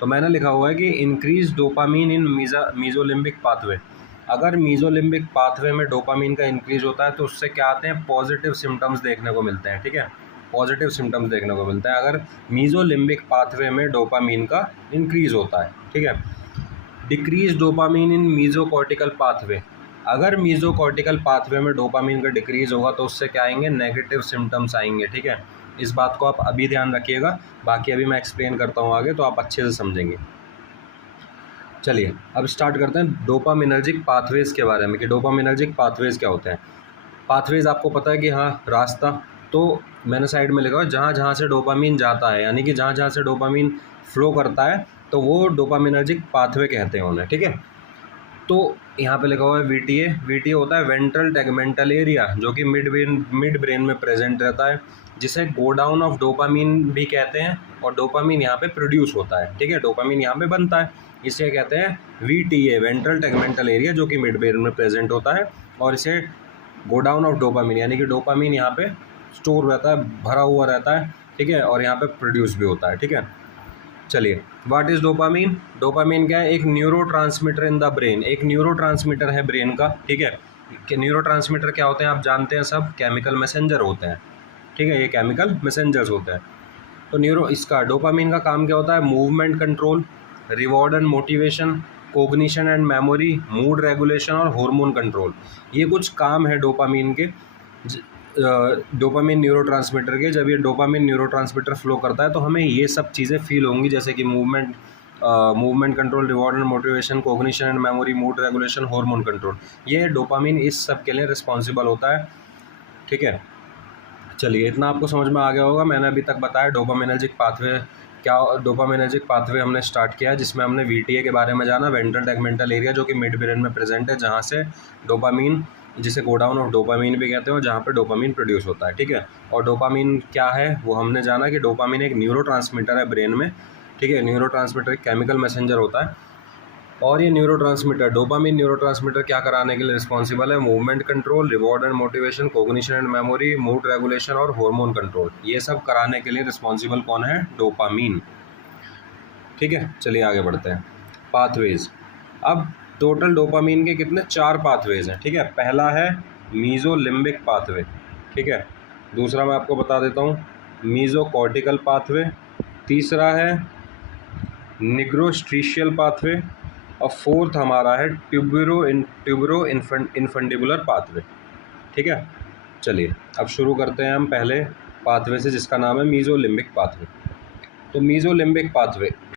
तो मैंने लिखा हुआ है कि इंक्रीज डोपामीन इन मीजोलिम्बिक पाथवे। अगर मीजोलिम्बिक पाथवे में डोपामीन का इंक्रीज होता है तो उससे क्या आते हैं, पॉजिटिव सिम्टम्स देखने को मिलते हैं। ठीक है, पॉजिटिव सिम्टम्स देखने को मिलते हैं अगर मीजोलिम्बिक पाथवे में डोपामीन का इंक्रीज होता है। ठीक है, डिक्रीज डोपामीन इन मीजोकॉर्टिकल पाथवे। अगर मीजोकॉर्टिकल पाथवे में डोपामीन का डिक्रीज होगा तो उससे क्या आएंगे, नेगेटिव सिम्टम्स आएंगे। ठीक है, इस बात को आप अभी ध्यान रखिएगा, बाकी अभी मैं एक्सप्लेन करता हूँ आगे तो आप अच्छे से समझेंगे। चलिए अब स्टार्ट करते हैं डोपामिनर्जिक पाथवेज के बारे में कि डोपामिनर्जिक पाथवेज क्या होते हैं। पाथवेज आपको पता है कि हाँ, रास्ता, तो मैंने साइड में लिखा हुआ जहाँ जहाँ से डोपामीन जाता है, यानी कि जहाँ जहाँ से डोपामीन फ्लो करता है तो वो डोपामिनर्जिक पाथवे कहते हैं उन्हें। ठीक है, तो यहाँ पे लिखा हुआ है वीटीए। वीटीए होता है वेंट्रल टेगमेंटल एरिया, जो कि मिड ब्रेन में प्रेजेंट रहता है, जिसे गोडाउन ऑफ डोपामीन भी कहते हैं, और डोपामीन यहाँ पे प्रोड्यूस होता है। ठीक है, डोपामीन यहाँ पे बनता है, इसे कहते हैं वीटीए, वेंट्रल टेगमेंटल एरिया, जो कि मिड ब्रेन में प्रेजेंट होता है, और इसे गोडाउन ऑफ डोपामीन, यानी कि डोपामीन यहाँ पे स्टोर रहता है, भरा हुआ रहता है। ठीक है, और यहाँ पे प्रोड्यूस भी होता है। ठीक है, चलिए व्हाट इज़ डोपामीन। डोपामीन क्या है, एक न्यूरोट्रांसमीटर इन द ब्रेन, एक न्यूरोट्रांसमीटर है ब्रेन का। ठीक है, कि न्यूरोट्रांसमीटर क्या होते हैं आप जानते हैं सब, केमिकल मैसेंजर होते हैं। ठीक है, ये केमिकल मैसेंजर्स होते हैं। तो इसका डोपामीन का काम क्या होता है, movement control, reward and motivation, cognition and memory, mood regulation और हार्मोन कंट्रोल। ये कुछ काम है डोपामीन के, डोपामीन न्यूरोट्रांसमीटर के। जब ये डोपामीन न्यूरोट्रांसमीटर फ्लो करता है तो हमें ये सब चीज़ें फील होंगी, जैसे कि movement control, reward and motivation, cognition and memory, mood regulation, hormone control. ये डोपामीन इस सब के लिए रिस्पॉन्सिबल होता है। ठीक है, चलिए इतना आपको समझ में आ गया होगा। मैंने अभी तक बताया डोपामिनर्जिक पाथवे क्या, डोपामिनर्जिक पाथवे हमने स्टार्ट किया जिसमें हमने वीटीए के बारे में जाना, वेंट्रल टेगमेंटल एरिया, जो कि मिड ब्रेन में प्रेजेंट है, जहाँ से डोपामीन, जिसे गोडाउन ऑफ डोपामीन भी कहते हैं, और जहाँ पे डोपामीन प्रोड्यूस होता है। ठीक है, और डोपामीन क्या है वो हमने जाना कि डोपामीन एक न्यूरोट्रांसमीटर है ब्रेन में। ठीक है, न्यूरोट्रांसमीटर एक केमिकल मैसेंजर होता है, और ये न्यूरोट्रांसमीटर, डोपामीन न्यूरोट्रांसमीटर क्या कराने के लिए रिस्पॉन्सिबल है, movement control, reward and motivation, cognition and memory, mood regulation और हार्मोन कंट्रोल। ये सब कराने के लिए रिस्पॉन्सिबल कौन है, डोपामीन। ठीक है, चलिए आगे बढ़ते हैं। पाथवेज, अब टोटल डोपामीन के कितने, 4 पाथवेज हैं। ठीक है, पहला है मीजोलिम्बिक पाथवे। ठीक है, दूसरा मैं आपको बता देता हूँ मीजोकॉर्टिकल पाथवे, तीसरा है निग्रोस्ट्रीशियल पाथवे, और फोर्थ हमारा है ट्यूबरो इन्फंडिबुलर पाथवे। ठीक है, चलिए अब शुरू करते हैं हम पहले पाथवे से, जिसका नाम है मीजोलिम्बिक पाथवे। तो मीजोलिम्बिक पाथवे